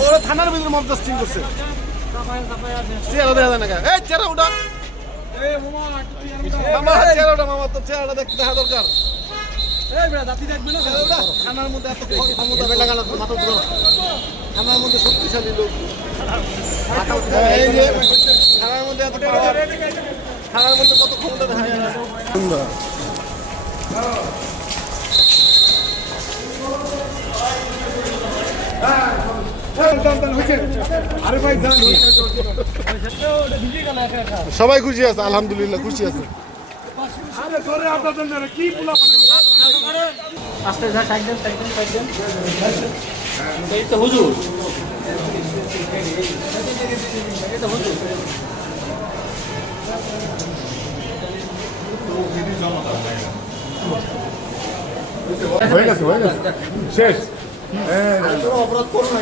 ওরা থানার ভিতরে মব জাস্টিং করছে চেহারা দেখা যায় না এই চেহারা ওটা মামা চেহারা ওটা মামা তো চেহারা দেখা দরকার থানার মধ্যে এত ক্ষমতা লাগানো মাথা ধরো থানার মধ্যে শক্তিশালী লোক এই যে থানার মধ্যে এত থানার মধ্যে কত ক্ষমতা দেখা যায় না সবাই খুশি আছে আলহামদুলিল্লাহ খুশি আছে হয়ে গেছে শেষ অপরাধ করো না।